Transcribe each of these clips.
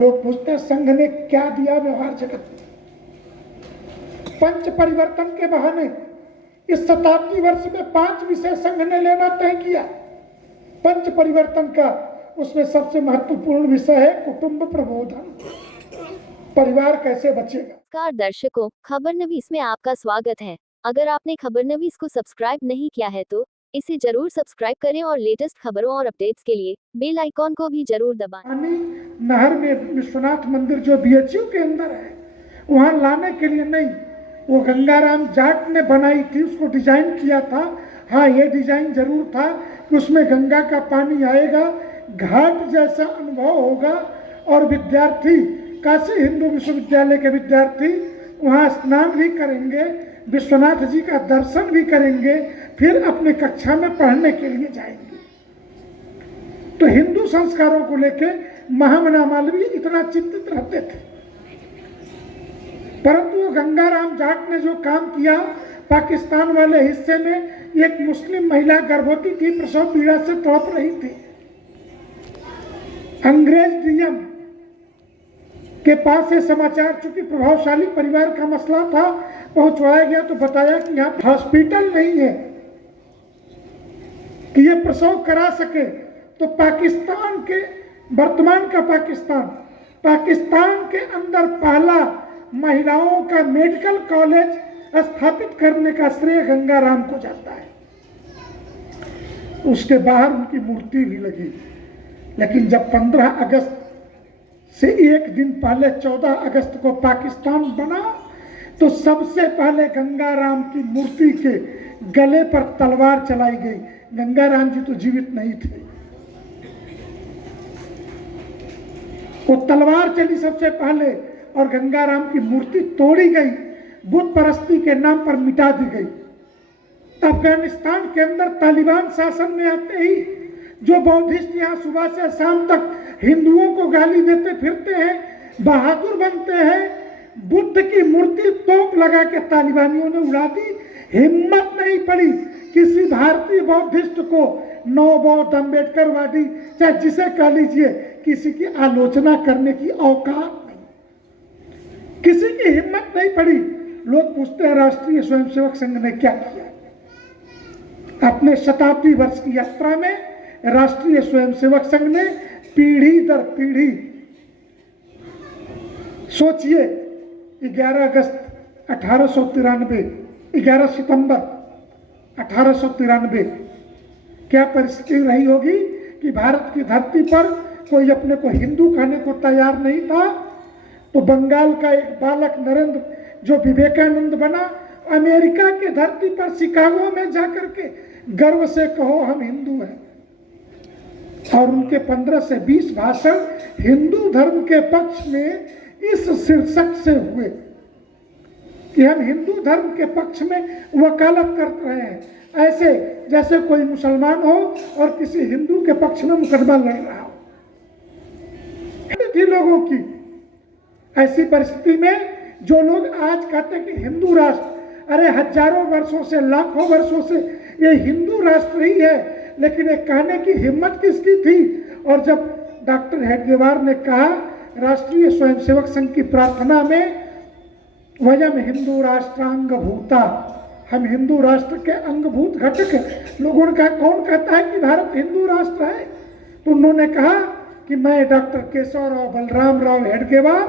लोग पूछते हैं संघ ने क्या दिया व्यवहार जगत में। पंच परिवर्तन के बहाने इस शताब्दी वर्ष में 5 विषय संघ ने लेना तय किया। पंच परिवर्तन का उसमें सबसे महत्वपूर्ण विषय है कुटुंब प्रबोधन, परिवार कैसे बचेगा। नमस्कार दर्शकों, खबरनवीस में आपका स्वागत है। अगर आपने खबरनवीस को सब्सक्राइब नहीं किया है तो इसे जरूर सब्सक्राइब करें और लेटेस्ट खबरों और अपडेट्स के लिए बेल आइकॉन को भी जरूर दबाएं। नहर में विश्वनाथ मंदिर जो बीएचयू के अंदर है वहां लाने के लिए नहीं, वो गंगाराम जाट ने बनाई थी, उसको डिजाइन किया था। हाँ, ये डिजाइन जरूर था कि उसमें गंगा का पानी आएगा, घाट जैसा अनुभव होगा और विद्यार्थी, काशी हिंदू विश्वविद्यालय के विद्यार्थी वहाँ स्नान भी करेंगे, विश्वनाथ जी का दर्शन भी करेंगे, फिर अपने कक्षा में पढ़ने के लिए जाएंगे। तो हिंदू संस्कारों को लेकर महामना मालवीय इतना चिंतित रहते थे, परंतु गंगाराम जाट ने जो काम किया, पाकिस्तान वाले हिस्से में एक मुस्लिम महिला गर्भवती थी, प्रसव पीड़ा से तड़प रही थी। अंग्रेज डीएम के पास ये समाचार, चूंकि प्रभावशाली परिवार का मसला था, पहुंचवाया गया तो बताया कि यहाँ हॉस्पिटल नहीं है कि ये प्रसव करा सके। तो पाकिस्तान के, वर्तमान का पाकिस्तान के अंदर पहला महिलाओं का मेडिकल कॉलेज स्थापित करने का श्रेय गंगाराम को जाता है। उसके बाहर उनकी मूर्ति भी लगी, लेकिन जब 15 अगस्त से एक दिन पहले 14 अगस्त को पाकिस्तान बना तो सबसे पहले गंगाराम की मूर्ति के गले पर तलवार चलाई गई। गंगाराम जी तो जीवित नहीं थे, वो तलवार चली सबसे पहले और गंगाराम की मूर्ति तोड़ी गई, बुत परस्ती के नाम पर मिटा दी गई। अफगानिस्तान के अंदर तालिबान शासन में आते ही जो बौद्धिस्ट यहाँ सुबह से शाम तक हिंदुओं को गाली देते फिरते हैं, बहादुर बनते हैं, बुद्ध की मूर्ति तोप लगा के तालिबानियों ने उड़ा दी। हिम्मत नहीं पड़ी किसी भारतीय बौद्धिस्ट को, नौ बौद्ध, अम्बेडकरवादी, चाहे जिसे कह लीजिए, किसी की आलोचना करने की औकात नहीं, किसी की हिम्मत नहीं पड़ी। लोग पूछते हैं राष्ट्रीय स्वयंसेवक संघ ने क्या किया। अपने शताब्दी वर्ष की यात्रा में राष्ट्रीय स्वयंसेवक संघ ने पीढ़ी दर पीढ़ी, सोचिए 11 अगस्त 1893, 11 सितंबर 1893 क्या परिस्थिति रही होगी कि भारत की धरती पर कोई अपने को हिंदू कहने को तैयार नहीं था। तो बंगाल का एक बालक नरेंद्र, जो विवेकानंद बना, अमेरिका के धरती पर शिकागो में जाकर के गर्व से कहो हम हिंदू हैं, और उनके 15 से 20 भाषण हिंदू धर्म के पक्ष में इस शीर्षक से हुए कि हम हिंदू धर्म के पक्ष में वकालत कर रहे हैं, ऐसे जैसे कोई मुसलमान हो और किसी हिंदू के पक्ष में मुकदमा लड़ रहा हो। थी लोगों की ऐसी परिस्थिति में जो लोग आज कहते हैं कि हिंदू राष्ट्र, अरे हजारों वर्षों से, लाखों वर्षों से ये हिंदू राष्ट्र ही है, लेकिन ये कहने की हिम्मत किसकी थी। और जब डॉक्टर हेडगेवार ने कहा राष्ट्रीय स्वयंसेवक संघ की प्रार्थना में, वयम हिंदू राष्ट्रांग भूता, हम हिंदू राष्ट्र के अंगभूत घटक हैं। लोगों ने कहा कौन कहता है कि भारत हिंदू राष्ट्र है। तो उन्होंने कहा कि मैं डॉक्टर केशव राव बलराम राव हेडगेवार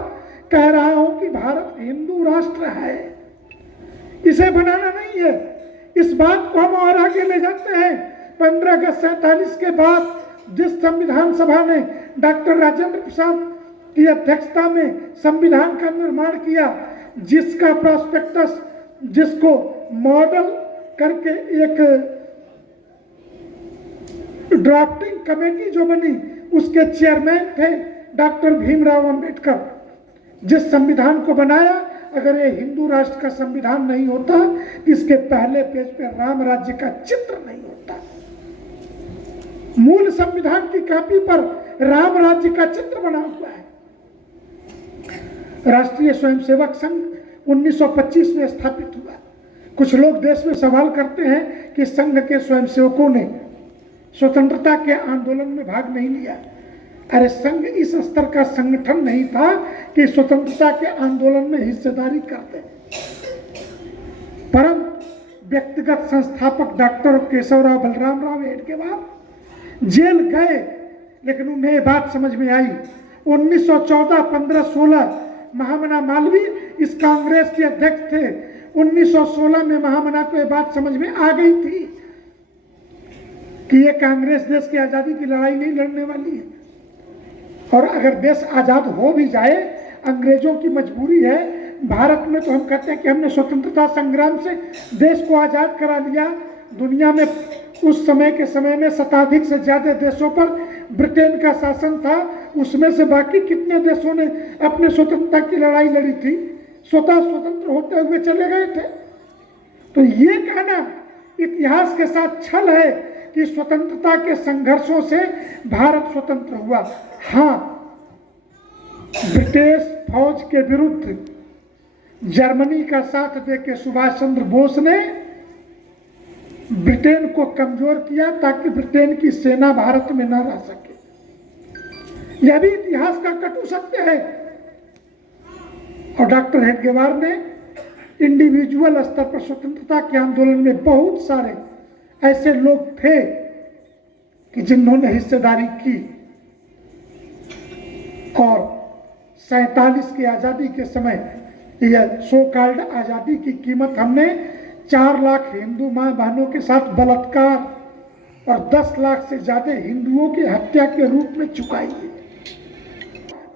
कह रहा हूं कि भारत हिंदू राष्ट्र है, इसे बनाना नहीं है। इस बात को हम और आगे ले जाते हैं। 15 अगस्त 47 के बाद जिस संविधान सभा ने डॉक्टर राजेंद्र प्रसाद की अध्यक्षता में संविधान का निर्माण किया, जिसका प्रोस्पेक्टस, जिसको मॉडल करके एक ड्राफ्टिंग कमेटी जो बनी, उसके चेयरमैन थे डॉक्टर भीमराव अंबेडकर। जिस संविधान को बनाया, अगर ये हिंदू राष्ट्र का संविधान नहीं होता, इसके पहले पेज पे राम राज्य का चित्र नहीं होता। मूल संविधान की कॉपी पर राम राज्य का चित्र बना हुआ है। राष्ट्रीय स्वयंसेवक संघ 1925 में स्थापित हुआ। कुछ लोग देश में सवाल करते हैं कि संघ के स्वयंसेवकों ने स्वतंत्रता के आंदोलन में भाग नहीं लिया। अरे संघ इस स्तर का संगठन नहीं था कि स्वतंत्रता के आंदोलन में हिस्सेदारी करते, परम व्यक्तिगत संस्थापक डॉक्टर केशवराव बलराम राव हेडगेवार जेल गए, लेकिन उन्हें ये बात समझ में आई। 1914, 15, 16 महामना मालवीय इस कांग्रेस के अध्यक्ष थे। 1916 में महामना को यह बात समझ में आ गई थी कि ये कांग्रेस देश की आजादी की लड़ाई नहीं लड़ने वाली है, और अगर देश आजाद हो भी जाए, अंग्रेजों की मजबूरी है। भारत में तो हम कहते हैं कि हमने स्वतंत्रता संग्राम से देश को आजाद करा लिया। दुनिया में उस समय के समय में शताधिक से ज्यादा देशों पर ब्रिटेन का शासन था। उसमें से बाकी कितने देशों ने अपने स्वतंत्रता की लड़ाई लड़ी थी, स्वतः स्वतंत्र होते हुए चले गए थे। तो ये कहना इतिहास के साथ छल है कि स्वतंत्रता के संघर्षों से भारत स्वतंत्र हुआ। हाँ, ब्रिटिश फौज के विरुद्ध जर्मनी का साथ देकर सुभाष चंद्र बोस ने ब्रिटेन को कमजोर किया ताकि ब्रिटेन की सेना भारत में न रह सके। यह भी इतिहास का कटु सत्य है। और डॉक्टर हेडगेवार ने इंडिविजुअल स्तर पर स्वतंत्रता के आंदोलन में बहुत सारे ऐसे लोग थे कि जिन्होंने हिस्सेदारी की, और 47 की आजादी के समय यह सो कॉल्ड आजादी की कीमत हमने 4 लाख हिंदू मां बहनों के साथ बलात्कार और 10 लाख से ज्यादा हिंदुओं की हत्या के रूप में चुकाई है।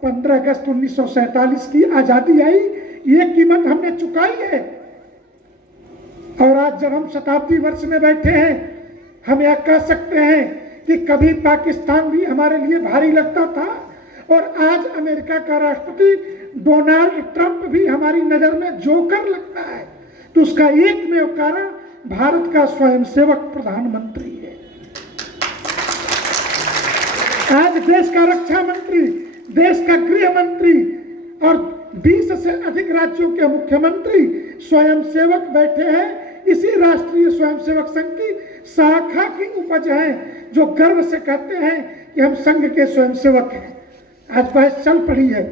15 अगस्त 1947 की आजादी आई, ये कीमत हमने चुकाई है। और आज जब हम शताब्दी वर्ष में बैठे हैं, हम यह कह सकते हैं कि कभी पाकिस्तान भी हमारे लिए भारी लगता था, और आज अमेरिका का राष्ट्रपति डोनाल्ड ट्रंप भी हमारी नजर में जोकर लगता है। तो उसका एकमेव कारण भारत का स्वयंसेवक प्रधानमंत्री है। आज देश का रक्षा मंत्री, देश का गृह मंत्री और 20 से अधिक राज्यों के मुख्यमंत्री स्वयंसेवक बैठे हैं। इसी राष्ट्रीय स्वयंसेवक संघ की शाखा की उपज है, जो गर्व से कहते हैं कि हम संघ के स्वयंसेवक हैं। आज बहस चल पड़ी है,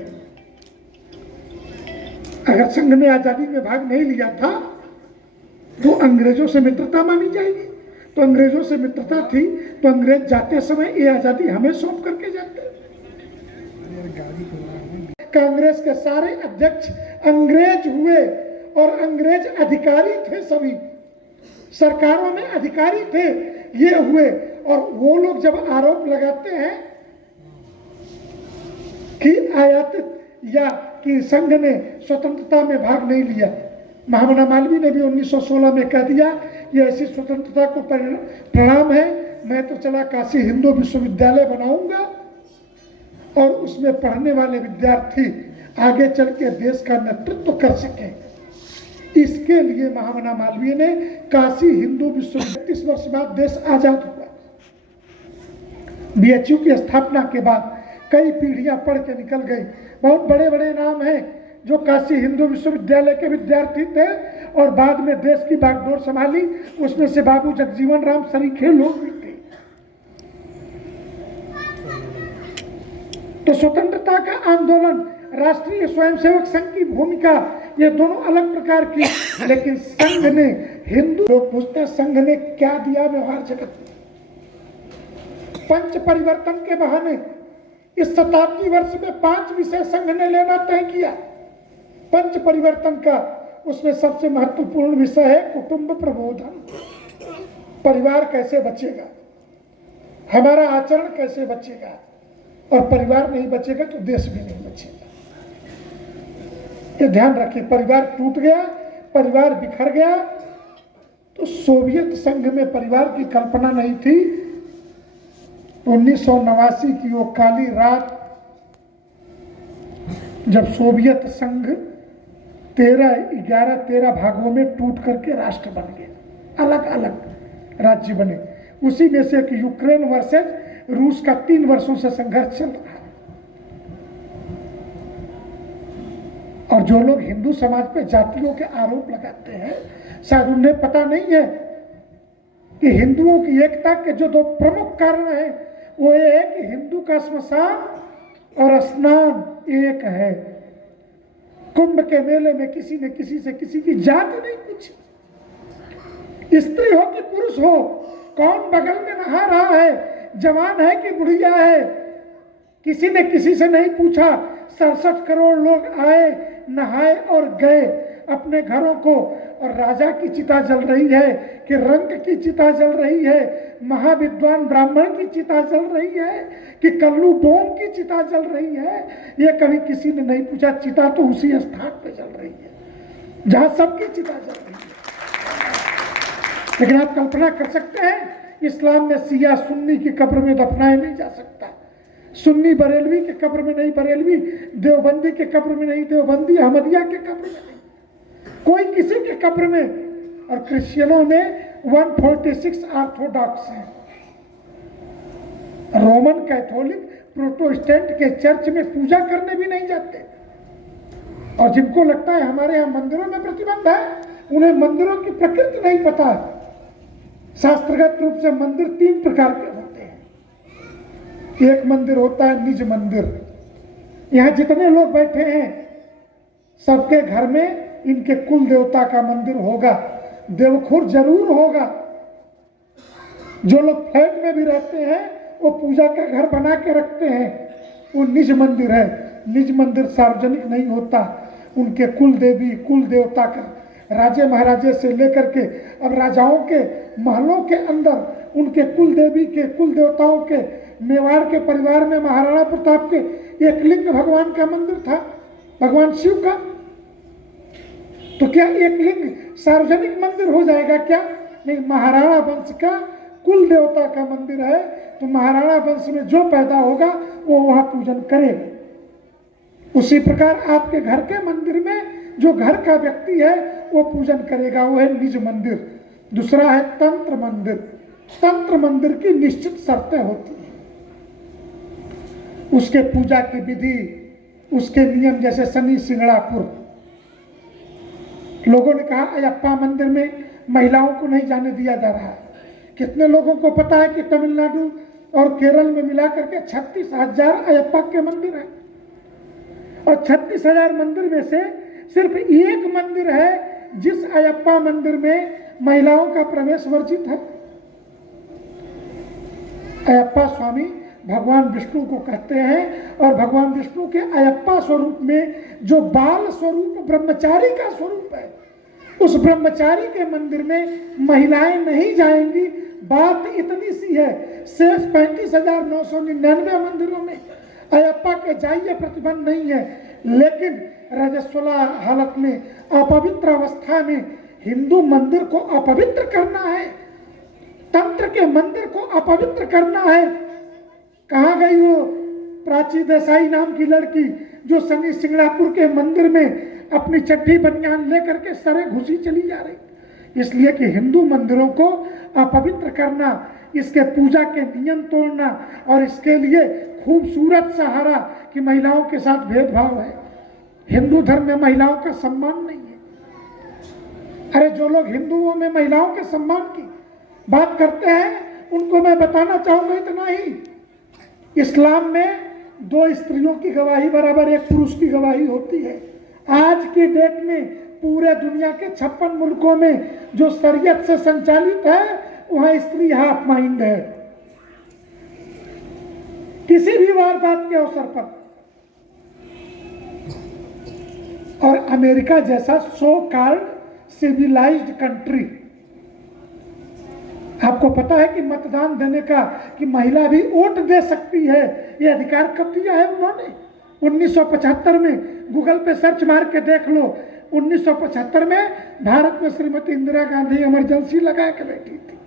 अगर संघ ने आजादी में भाग नहीं लिया था तो अंग्रेजों से मित्रता मानी जाएगी। तो अंग्रेजों से मित्रता थी तो अंग्रेज जाते समय ये आजादी हमें सौंप करके जाते। कांग्रेस के सारे अध्यक्ष अंग्रेज हुए, और अंग्रेज अधिकारी थे, सभी सरकारों में अधिकारी थे, ये हुए। और वो लोग जब आरोप लगाते हैं कि आयातित या कि संघ ने स्वतंत्रता में भाग नहीं लिया, महामना मालवीय ने भी 1916 में कह दिया ये ऐसी स्वतंत्रता को प्रणाम है, मैं तो चला काशी हिंदू विश्वविद्यालय बनाऊंगा और उसमें पढ़ने वाले विद्यार्थी आगे चल के देश का नेतृत्व कर सके। इसके लिए महामना मालवीय ने काशी हिंदू विश्वविद्यालय 30 वर्ष बाद देश आजाद हुआ। बीएचयू की स्थापना के बाद कई पीढ़ियां पढ़ के निकल गई। बहुत बड़े बड़े नाम हैं जो काशी हिंदू विश्वविद्यालय के विद्यार्थी थे और बाद में देश की बागडोर संभाली। उसमें से बाबू जगजीवन राम सरीखे लोग भी थे। तो स्वतंत्रता का आंदोलन, राष्ट्रीय स्वयंसेवक संघ की भूमिका, ये दोनों अलग प्रकार की। लेकिन संघ ने, हिंदू लोग पूछते हैं संघ ने क्या दिया व्यवहार जगत में। पंच परिवर्तन के बहाने इस शताब्दी वर्ष में 5 विषय संघ ने लेना तय किया। पंच परिवर्तन का उसमें सबसे महत्वपूर्ण विषय है कुटुंब प्रबोधन। परिवार कैसे बचेगा, हमारा आचरण कैसे बचेगा, और परिवार नहीं बचेगा तो देश भी नहीं बचेगा। ये ध्यान रखिए, परिवार टूट गया, परिवार बिखर गया। तो सोवियत संघ में परिवार की कल्पना नहीं थी। 1989 की वो काली रात जब सोवियत संघ 13 भागों में टूट करके राष्ट्र बन गए, अलग अलग राज्य बने। उसी में से एक यूक्रेन वर्सेस रूस का 3 वर्षों से संघर्ष चल रहा है। और जो लोग हिंदू समाज पे जातियों के आरोप लगाते हैं, शायद उन्हें पता नहीं है कि हिंदुओं की एकता के जो 2 प्रमुख कारण हैं वो ये है कि हिंदू का श्मशान और स्नान एक है। कुंभ के मेले में किसी ने किसी से किसी की जाति नहीं पूछी, स्त्री हो कि पुरुष हो, कौन बगल में नहा रहा है, जवान है कि बुढ़िया है, किसी ने किसी से नहीं पूछा। 67 करोड़ लोग आए, नहाए और गए अपने घरों को। और राजा की चिता जल रही है कि रंक की चिता जल रही है, महाविद्वान ब्राह्मण की चिता जल रही है कि कल्लू डोम की चिता जल रही है, ये कभी किसी ने नहीं पूछा। चिता तो उसी स्थान पे जल रही है जहां सबकी चिता जल रही है। लेकिन आप कल्पना कर सकते हैं, इस्लाम में सिया सुन्नी की कब्र में दफनाया नहीं जा सकता, सुन्नी बरेलवी के कब्र में नहीं बरेलवी, देवबंदी के कब्र में नहीं देवबंदी, अहमदिया के कब्र में नहीं, कोई किसी के कब्र में। और क्रिश्चियनों में 146 ऑर्थोडॉक्स हैं, रोमन कैथोलिक प्रोटेस्टेंट के चर्च में पूजा करने भी नहीं जाते। और जिनको लगता है हमारे यहाँ मंदिरों में प्रतिबंध है, उन्हें मंदिरों की प्रकृति नहीं पता है। शास्त्रगत रूप से मंदिर 3 प्रकार के होते हैं। एक मंदिर होता है निज मंदिर, यहाँ जितने लोग बैठे हैं सबके घर में इनके कुल देवता का मंदिर होगा, देवखुर जरूर होगा। जो लोग फ्लैट में भी रहते हैं वो पूजा का घर बना के रखते हैं, वो निज मंदिर है। निज मंदिर सार्वजनिक नहीं होता, उनके कुल देवी कुल देवता का, राजे महाराजे से लेकर के अब राजाओं के महलों के अंदर उनके कुल देवी के कुल देवताओं के। मेवाड़ के परिवार में महाराणा प्रताप के एक लिंग भगवान का मंदिर था, भगवान शिव का। तो क्या एक लिंग सार्वजनिक मंदिर हो जाएगा क्या? नहीं, महाराणा वंश का कुल देवता का मंदिर है, तो महाराणा वंश में जो पैदा होगा वो वहां पूजन करेगा। उसी प्रकार आपके घर के मंदिर में जो घर का व्यक्ति है वो पूजन करेगा, वो है निज मंदिर। दूसरा है तंत्र मंदिर। तंत्र मंदिर की निश्चित शर्तें होती हैं, उसके पूजा की विधि, उसके नियम। जैसे शनि सिंगड़ापुर, लोगों ने कहा अयप्पा मंदिर में महिलाओं को नहीं जाने दिया जा रहा है। कितने लोगों को पता है कि तमिलनाडु और केरल में मिलाकर के 36,000 अयप्पा के मंदिर हैं, और 36,000 मंदिर में से सिर्फ एक मंदिर है जिस अयप्पा मंदिर में महिलाओं का प्रवेश वर्जित है। अयप्पा स्वामी भगवान विष्णु को कहते हैं, और भगवान विष्णु के अयप्पा स्वरूप में जो बाल स्वरूप ब्रह्मचारी का स्वरूप है, उस ब्रह्मचारी के मंदिर में महिलाएं नहीं जाएंगी। बात इतनी सी है, शेष 35,999 मंदिरों में अयप्पा के जाइए प्रतिबंध नहीं है। लेकिन रजस्वला हालत में, अपवित्र अवस्था में हिंदू मंदिर को अपवित्र करना है, तंत्र के मंदिर को अपवित्र करना है। कहाँ गई वो प्राची देसाई नाम की लड़की जो शनि सिंगड़ापुर के मंदिर में अपनी चड्डी बनियान लेकर के सरे घुसी चली जा रही? इसलिए कि हिंदू मंदिरों को अपवित्र करना, इसके पूजा के नियम तोड़ना, और इसके लिए खूबसूरत सहारा कि महिलाओं के साथ भेदभाव है। हिंदू धर्म में महिलाओं का सम्मान नहीं है। अरे जो लोग हिंदुओं में महिलाओं के सम्मान की बात करते हैं उनको मैं बताना चाहूंगा इतना ही, इस्लाम में 2 स्त्रियों की गवाही बराबर 1 पुरुष की गवाही होती है। आज की डेट में पूरे दुनिया के 56 मुल्कों में जो शरीयत से संचालित है वहां स्त्री हाफ माइंड है। किसी भी वारदात के अवसर पर, और अमेरिका जैसा सो कॉल्ड सिविलाइज्ड कंट्री, आपको पता है कि मतदान देने का, कि महिला भी वोट दे सकती है, ये अधिकार कब दिया है उन्होंने? 1975 में। गूगल पे सर्च मार के देख लो, 1975 में भारत में श्रीमती इंदिरा गांधी इमरजेंसी लगा के बैठी थी,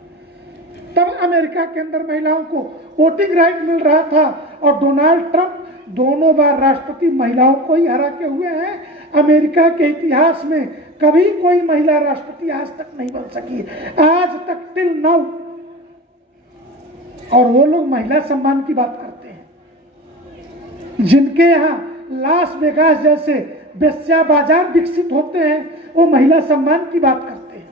तब अमेरिका के अंदर महिलाओं को वोटिंग राइट मिल रहा था। और डोनाल्ड ट्रंप दोनों बार राष्ट्रपति महिलाओं को ही हरा के हुए हैं। अमेरिका के इतिहास में कभी कोई महिला राष्ट्रपति आज तक नहीं बन सकी, आज तक, टिल नाउ। और वो लोग महिला सम्मान की बात करते हैं। जिनके यहाँ लास वेगास जैसे वेश्या बाजार विकसित होते हैं वो महिला सम्मान की बात करते हैं।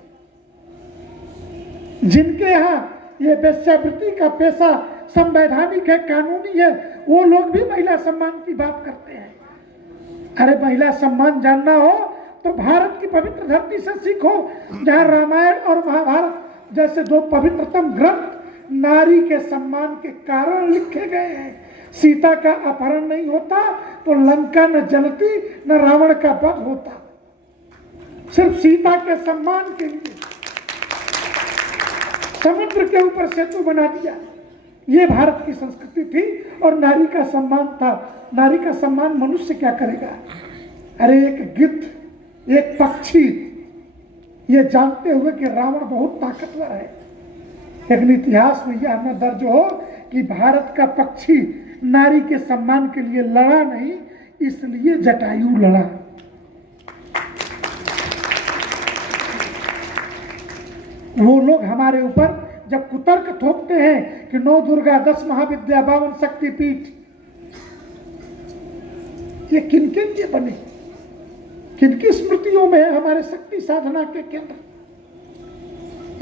जिनके यहाँ ये वेश्यावृत्ति का पेशा संवैधानिक है, कानूनी है, वो लोग भी महिला सम्मान की बात करते हैं। अरे महिला सम्मान जानना हो तो भारत की पवित्र धरती से सीखो, जहां रामायण और महाभारत जैसे दो पवित्रतम ग्रंथ नारी के सम्मान के कारण लिखे गए हैं। सीता का अपहरण नहीं होता तो लंका न जलती, न रावण का वध होता। सिर्फ सीता के सम्मान के लिए समुद्र के ऊपर सेतु बना दिया। ये भारत की संस्कृति थी और नारी का सम्मान था। नारी का सम्मान मनुष्य क्या करेगा? अरे एक गिद्ध, एक पक्षी, ये जानते हुए कि रावण बहुत ताकतवर है, लेकिन इतिहास में यह न दर्ज हो कि भारत का पक्षी नारी के सम्मान के लिए लड़ा नहीं, इसलिए जटायु लड़ा। वो लोग हमारे ऊपर जब कुतर्क थोपते हैं कि 9 दुर्गा 10 महाविद्या 52 शक्तिपीठ, ये किन के लिए बने? किनकी स्मृतियों में है हमारे शक्ति साधना के केंद्र?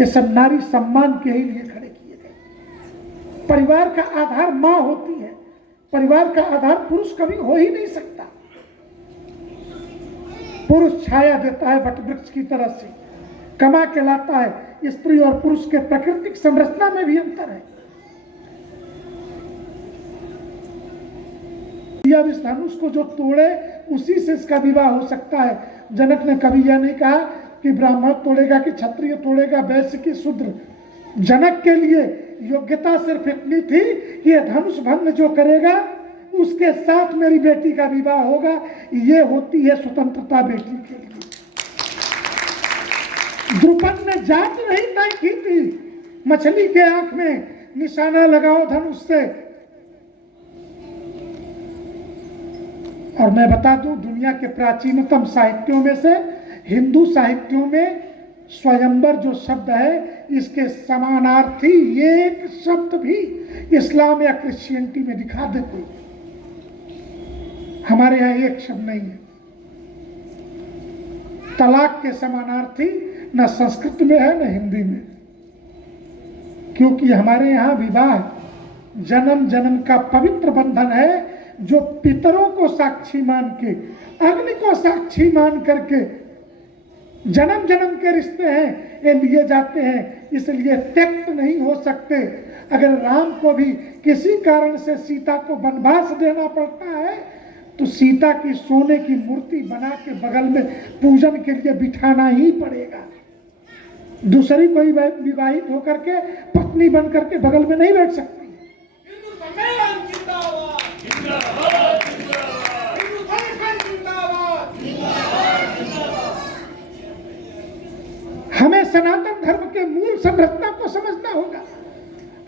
ये सब नारी सम्मान के ही लिए खड़े किए गए। परिवार का आधार मां होती है, परिवार का आधार पुरुष कभी हो ही नहीं सकता। पुरुष छाया देता है वटवृक्ष की तरह से, कमा के लाता है। स्त्री और पुरुष के प्राकृतिक संरचना में भी अंतर है। इस धनुष को जो तोड़े उसी से इसका विवाह हो सकता है। जनक ने कभी यह नहीं कहा कि ब्राह्मण तोड़ेगा कि क्षत्रिय तोड़ेगा, वैश्य की शूद्र। जनक के लिए योग्यता सिर्फ इतनी थी कि यह धनुष भंग जो करेगा उसके साथ मेरी बेटी का विवाह होगा। ये होती है स्वतंत्रता बेटी के लिए। द्रुपद ने जात नहीं तय की थी, मछली के आंख में निशाना लगाओ धनुष से। और मैं बता दूं, दुनिया के प्राचीनतम साहित्यों में से हिंदू साहित्यों में स्वयंवर जो शब्द है, इसके समानार्थी एक शब्द भी इस्लाम या क्रिश्चियनिटी में दिखा दे कोई। हमारे यहाँ एक शब्द नहीं है। तलाक के समानार्थी न संस्कृत में है न हिंदी में, क्योंकि हमारे यहाँ विवाह जन्म जन्म का पवित्र बंधन है, जो पितरों को साक्षी मान के, अग्नि को साक्षी मान करके जन्म जन्म के रिश्ते हैं, ये लिए जाते हैं, इसलिए त्यक्त नहीं हो सकते। अगर राम को भी किसी कारण से सीता को वनवास देना पड़ता है तो सीता की सोने की मूर्ति बना के बगल में पूजन के लिए बिठाना ही पड़ेगा। दूसरी कोई विवाहित होकर के पत्नी बन करके बगल में नहीं बैठ सकती। हमें सनातन धर्म के मूल संरचना को समझना होगा।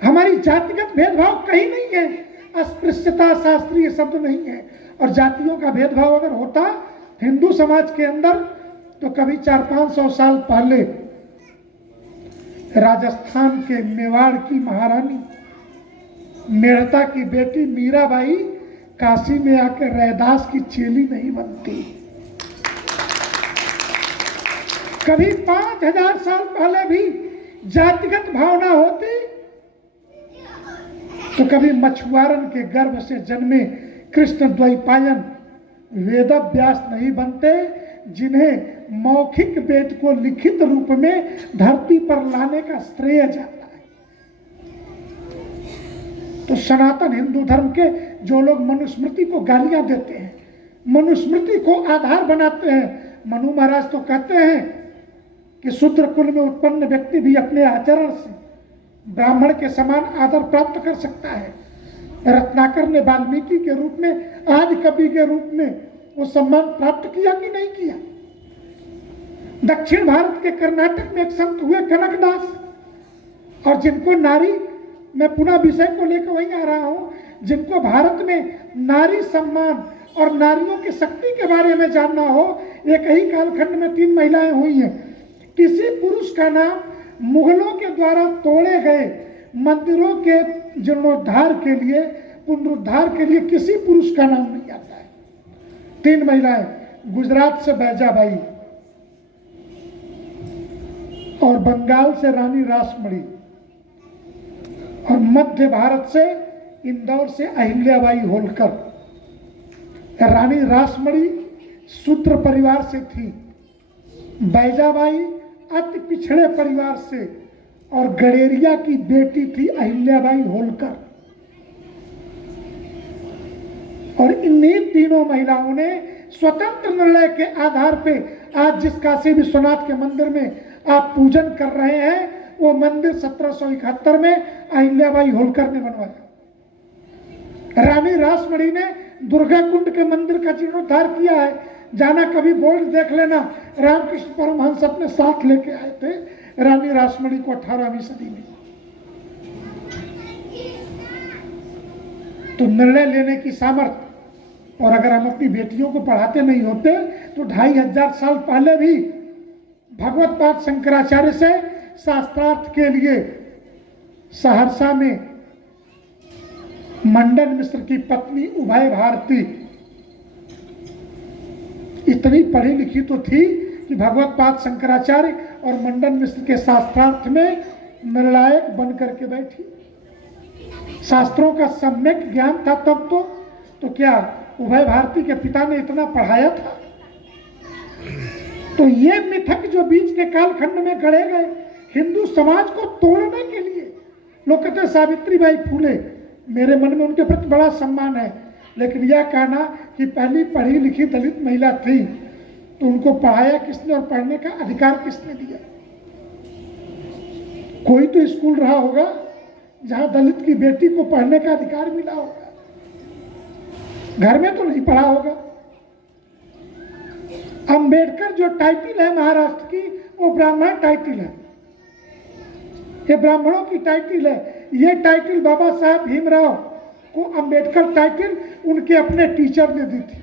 हमारी जातिगत भेदभाव कहीं नहीं है, अस्पृश्यता शास्त्रीय शब्द नहीं है। और जातियों का भेदभाव अगर होता हिंदू समाज के अंदर तो कभी 400-500 साल पहले राजस्थान के मेवाड़ की महारानी मेड़ता की बेटी मीराबाई काशी में आकर रैदास की चेली नहीं बनती। कभी 5000 साल पहले भी जातिगत भावना होती तो कभी मछुआरन के गर्भ से जन्मे कृष्ण द्वैपायन वेदव्यास नहीं बनते, जिन्हें मौखिक वेद को लिखित रूप में धरती पर लाने का श्रेय जाता है। तो सनातन हिंदू धर्म के जो लोग मनुस्मृति को गालियां देते हैं, मनुस्मृति को आधार बनाते हैं, मनु महाराज तो कहते हैं कि शूद्र कुल में उत्पन्न व्यक्ति भी अपने आचरण से ब्राह्मण के समान आदर प्राप्त कर सकता है। रत्नाकर ने वाल्मीकि के रूप में, आदि कवि के रूप में वो सम्मान प्राप्त किया कि नहीं किया? दक्षिण भारत के कर्नाटक में एक संत हुए कनकदास, और जिनको नारी, मैं पुनः विषय को लेकर वहीं आ रहा हूं, जिनको भारत में नारी सम्मान और नारियों की शक्ति के बारे में जानना हो, एक ही कालखंड में 3 महिलाएं हुई हैं। किसी पुरुष का नाम मुगलों के द्वारा तोड़े गए मंदिरों के जीर्णोद्धार के लिए, पुनरुद्धार के लिए किसी पुरुष का नाम नहीं आता है। 3 महिलाएं, गुजरात से बैजाबाई और बंगाल से रानी रासमणी और मध्य भारत से इंदौर से अहिल्याबाई होलकर। रानी रासमणी शूद्र परिवार से थी, बैजाबाई अति पिछड़े परिवार से, और गडेरिया की बेटी थी अहिल्याबाई होलकर। और इन्हीं तीनों महिलाओं ने स्वतंत्र निर्णय के आधार पे आज जिस काशी विश्वनाथ के मंदिर में आप पूजन कर रहे हैं, वो मंदिर 1771 में अहिल्याबाई होलकर ने बनवाया। रानी रासमणी ने दुर्गा कुंड के मंदिर का जीर्णोद्धार किया है। जाना कभी बोर्ड देख लेना, रामकृष्ण परमहंस अपने साथ लेके आए थे रानी रासमणी को 18वीं सदी में। तो निर्णय लेने की सामर्थ्य, और अगर हम अपनी बेटियों को पढ़ाते नहीं होते तो 2500 साल पहले भी भगवत पाद शंकराचार्य से शास्त्रार्थ के लिए सहरसा में मंडन मिश्र की पत्नी उभय भारती इतनी पढ़ी लिखी तो थी कि भगवत पाद शंकराचार्य और मंडन मिश्र के शास्त्रार्थ में निर्णायक बन करके बैठी। शास्त्रों का सम्यक ज्ञान था तब तो क्या उभय भारती के पिता ने इतना पढ़ाया था? तो ये मिथक जो बीच के कालखंड में गढ़े गए हिंदू समाज को तोड़ने के लिए, लोग कहते हैं सावित्रीबाई फूले, मेरे मन में उनके प्रति बड़ा सम्मान है, लेकिन यह कहना कि पहली पढ़ी लिखी दलित महिला थी तो उनको पढ़ाया किसने और पढ़ने का अधिकार किसने दिया? कोई तो स्कूल रहा होगा जहां दलित की बेटी को पढ़ने का अधिकार मिला होगा, घर में तो नहीं पढ़ा होगा। अंबेडकर जो टाइटल है महाराष्ट्र की, वो ब्राह्मण टाइटल है, ये ब्राह्मणों की टाइटल है। ये टाइटल बाबा साहब भीमराव को अम्बेडकर टाइटल उनके अपने टीचर ने दी थी।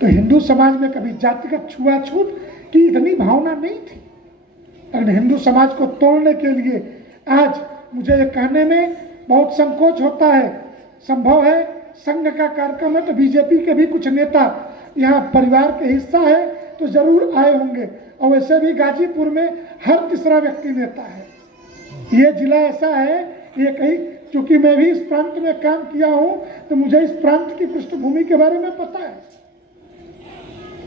तो हिंदू समाज में कभी जातिगत छुआछूत की इतनी भावना नहीं थी, लेकिन हिंदू समाज को तोड़ने के लिए आज मुझे ये कहने में बहुत संकोच होता है। संभव है संघ का कार्यक्रम है तो बीजेपी के भी कुछ नेता यहाँ परिवार के हिस्सा है तो जरूर आए होंगे, और वैसे भी गाजीपुर में हर तीसरा व्यक्ति नेता है। ये जिला ऐसा है, ये कहीं, चूंकि मैं भी इस प्रांत में काम किया हूँ तो मुझे इस प्रांत की पृष्ठभूमि के बारे में पता है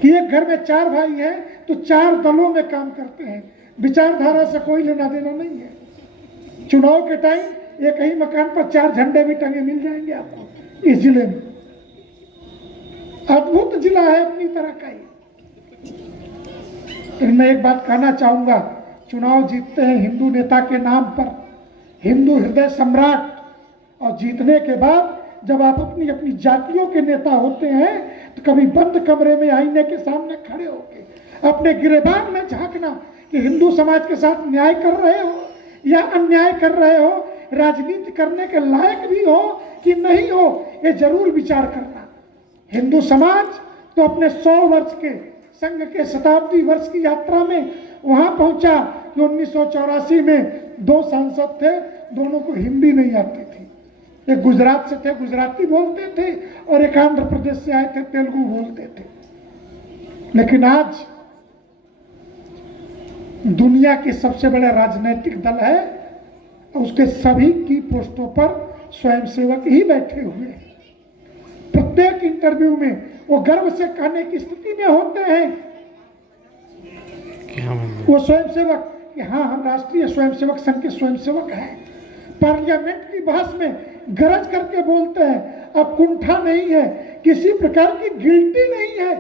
कि एक घर में 4 भाई हैं तो 4 दलों में काम करते हैं, विचारधारा से कोई लेना देना नहीं है। चुनाव के टाइम एक ही मकान पर 4 झंडे भी टंगे मिल जाएंगे आपको इस जिले में। अद्भुत जिला है अपनी तरह का ही। मैं एक बात कहना चाहूंगा, चुनाव जीतते हैं हिंदू नेता के नाम पर, हिंदू हृदय सम्राट, और जीतने के बाद जब आप अपनी अपनी जातियों के नेता होते हैं तो कभी बंद कमरे में आईने के सामने खड़े होकर अपने गिरेबान में झांकना कि हिंदू समाज के साथ न्याय कर रहे हो या अन्याय कर रहे हो, राजनीति करने के लायक भी हो कि नहीं हो, ये जरूर विचार करना। हिंदू समाज तो अपने 100 वर्ष के संघ के शताब्दी वर्ष की यात्रा में वहां पहुंचा कि 1984 में 2 सांसद थे, दोनों को हिंदी नहीं आती थी। एक गुजरात से थे, गुजराती बोलते थे, और एक आंध्र प्रदेश से आए थे, तेलुगु बोलते थे। लेकिन आज दुनिया के सबसे बड़े राजनीतिक दल है, उसके सभी की पोस्टों पर स्वयंसेवक ही बैठे हुए हैं। प्रत्येक इंटरव्यू में वो गर्व से कहने की स्थिति में होते हैं वो स्वयंसेवक कि हाँ, हम राष्ट्रीय स्वयंसेवक संघ के स्वयंसेवक हैं। पार्लियामेंट की बहस में गरज करके बोलते हैं, अब कुंठा नहीं है, किसी प्रकार की गिल्टी नहीं है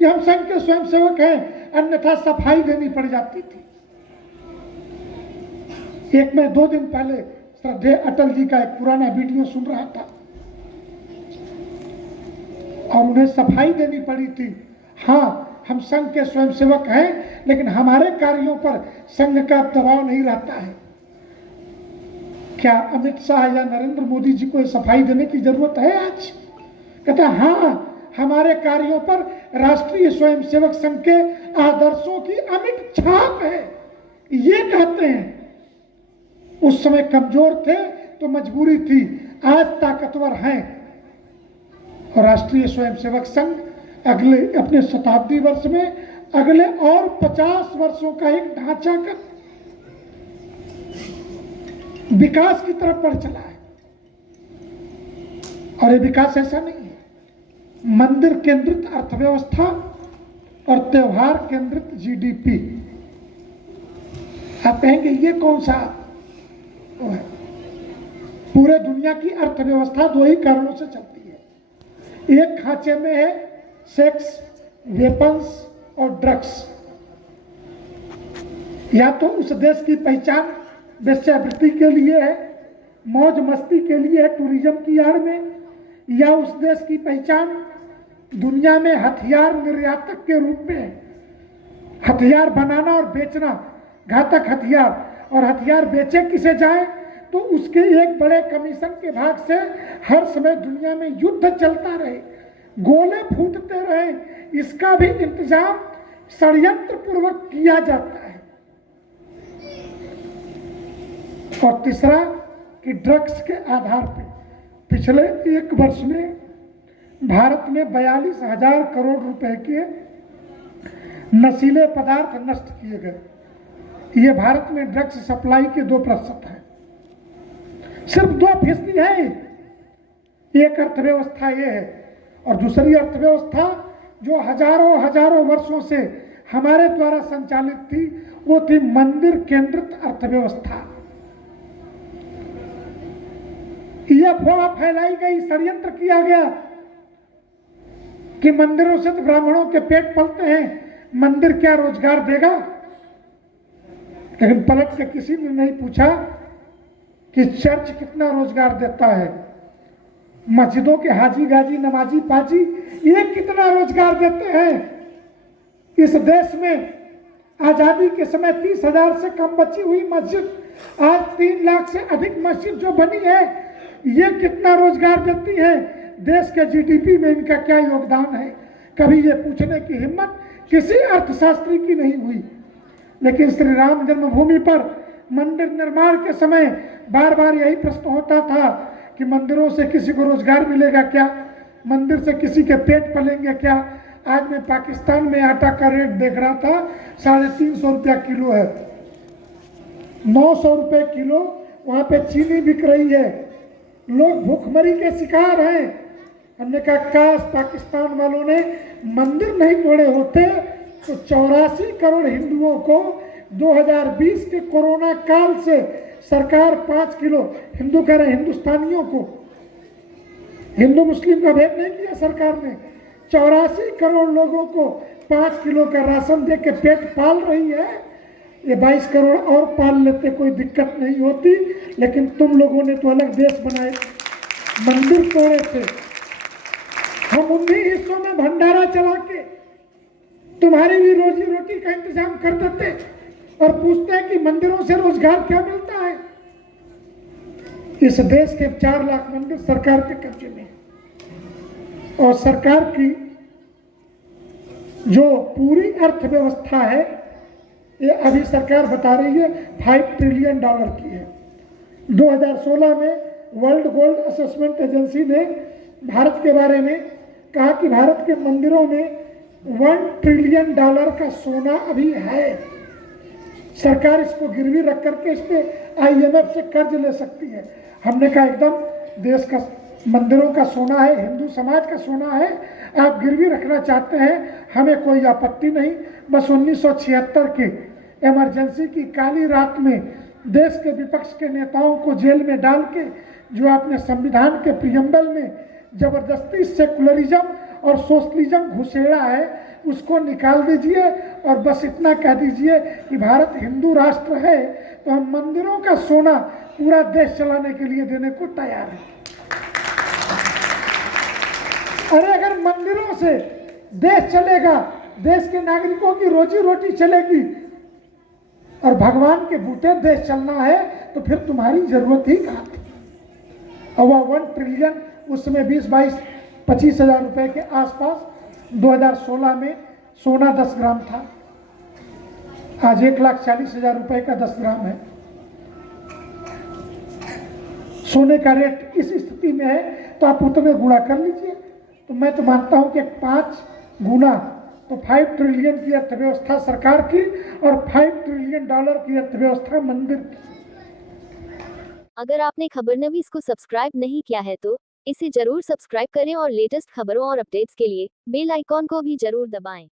कि हम संघ के स्वयंसेवक हैं, अन्यथा सफाई देनी पड़ जाती थी। एक मैं 2 दिन पहले श्रद्धेय अटल जी का एक पुराना वीडियो सुन रहा था और उन्हें सफाई देनी पड़ी थी। हाँ, हम संघ के स्वयंसेवक हैं, लेकिन हमारे कार्यों पर संघ का दबाव नहीं रहता है। क्या अमित शाह या नरेंद्र मोदी जी को सफाई देने की जरूरत है आज? कहता हाँ, हमारे कार्यों पर राष्ट्रीय स्वयंसेवक संघ के आदर्शों की अमिट छाप है, ये कहते हैं। उस समय कमजोर थे तो मजबूरी थी, आज ताकतवर हैं। और राष्ट्रीय स्वयंसेवक संघ अगले अपने शताब्दी वर्ष में अगले और 50 वर्षों का एक ढांचागत विकास की तरफ बढ़ चला है। और ये विकास ऐसा नहीं है। मंदिर केंद्रित अर्थव्यवस्था और त्योहार केंद्रित जीडीपी। आप कहेंगे ये कौन सा वो है? पूरे दुनिया की अर्थव्यवस्था दो ही कारणों से चलती है। एक खांचे में है सेक्स, वेपन्स और ड्रग्स। या तो उस देश की पहचान वेश्यावृत्ति के लिए है, मौज मस्ती के लिए है, टूरिज्म की आड़ में, या उस देश की पहचान दुनिया में हथियार निर्यातक के रूप में है। हथियार बनाना और बेचना, घातक हथियार, और हथियार बेचे किसे जाए तो उसके एक बड़े कमीशन के भाग से हर समय दुनिया में युद्ध चलता रहे, गोले फूटते रहे, इसका भी इंतजाम षड्यंत्र पूर्वक किया जाता है। और तीसरा कि ड्रग्स के आधार पर पिछले एक वर्ष में भारत में 42,000 करोड़ रुपए के नशीले पदार्थ नष्ट किए गए। ये भारत में ड्रग्स सप्लाई के 2% है, सिर्फ 2% है। एक अर्थव्यवस्था ये है, और दूसरी अर्थव्यवस्था जो हजारों वर्षों से हमारे द्वारा संचालित थी, वो थी मंदिर केंद्रित अर्थव्यवस्था। ये अफवाह फैलाई गई, षड्यंत्र किया गया कि मंदिरों से तो ब्राह्मणों के पेट पलते हैं, मंदिर क्या रोजगार देगा। लेकिन पलट के किसी ने नहीं पूछा कि चर्च कितना रोजगार देता है, मस्जिदों के हाजी गाजी नमाजी पाजी ये कितना रोजगार देते हैं। इस देश में आजादी के समय 30,000 से कम बची हुई मस्जिद आज 3 लाख से अधिक मस्जिद जो बनी है, ये कितना रोजगार देती है। देश के जीडीपी में इनका क्या योगदान है, कभी ये पूछने की हिम्मत किसी अर्थशास्त्री की नहीं हुई। लेकिन श्री राम जन्मभूमि पर मंदिर निर्माण के समय बार बार यही प्रश्न होता था कि मंदिरों से किसी को रोजगार मिलेगा क्या, मंदिर से किसी के पेट पलेंगे क्या। आज मैं पाकिस्तान में आटा का रेट देख रहा था, 350 रुपया किलो है, 900 रुपये किलो वहाँ पे चीनी बिक रही है, लोग भूखमरी के शिकार हैं। हमने कहा काश पाकिस्तान वालों ने मंदिर नहीं तोड़े होते तो 84 करोड़ हिंदुओं को 2020 के कोरोना काल से सरकार 5 किलो, हिंदू कह रहे हिंदुस्तानियों को, हिंदू मुस्लिम का भेद नहीं किया सरकार ने, 84 करोड़ लोगों को 5 किलो का राशन दे के पेट पाल रही है। ये 22 करोड़ और पाल लेते कोई दिक्कत नहीं होती, लेकिन तुम लोगों ने तो अलग देश बनाए, मंदिर तोड़े थे। हम 19 हिस्सों में भंडारा चला के तुम्हारी भी रोजी रोटी का इंतजाम कर देते और पूछते हैं कि मंदिरों से रोजगार क्या मिलता है। इस देश के 4 लाख मंदिर सरकार के कब्जे में है, और सरकार की जो पूरी अर्थव्यवस्था है ये अभी सरकार बता रही है 5 ट्रिलियन डॉलर की है। 2016 में वर्ल्ड गोल्ड असेसमेंट एजेंसी ने भारत के बारे में कहा कि भारत के मंदिरों में 1 ट्रिलियन डॉलर का सोना अभी है। सरकार इसको गिरवी रख करके इस पे IMF से कर्ज ले सकती है। हमने कहा एकदम देश का मंदिरों का सोना है, हिंदू समाज का सोना है, आप गिरवी रखना चाहते हैं, हमें कोई आपत्ति नहीं। बस 1976 की इमरजेंसी की काली रात में देश के विपक्ष के नेताओं को जेल में डाल के जो आपने संविधान के प्रियम्बल में जबरदस्ती सेकुलरिज्म और सोशलिज्म घुसेड़ा है उसको निकाल दीजिए, और बस इतना कह दीजिए कि भारत हिंदू राष्ट्र है तो हम मंदिरों का सोना पूरा देश चलाने के लिए देने को तैयार हैं। अरे अगर मंदिरों से देश चलेगा, देश के नागरिकों की रोजी रोटी चलेगी, और भगवान के बूते देश चलना है तो फिर तुम्हारी जरूरत ही कहाँ थी। और वह 1 ट्रिलियन उस समय 20-22-25 हजार रुपए के आसपास 2016 में सोना 10 ग्राम था, आज 1,40,000 रुपए का 10 ग्राम है। सोने का रेट इस स्थिति में है तो आप उतने गुणा कर लीजिए। तो मैं तो मानता हूं कि 5 गुना तो 5 ट्रिलियन की अर्थव्यवस्था सरकार की और 5 ट्रिलियन डॉलर की अर्थव्यवस्था मंदिर की। अगर आपने खबरनवीस को सब्सक्राइब नहीं किया है तो इसे जरूर सब्सक्राइब करें और लेटेस्ट खबरों और अपडेट्स के लिए बेल आइकॉन को भी जरूर दबाएं।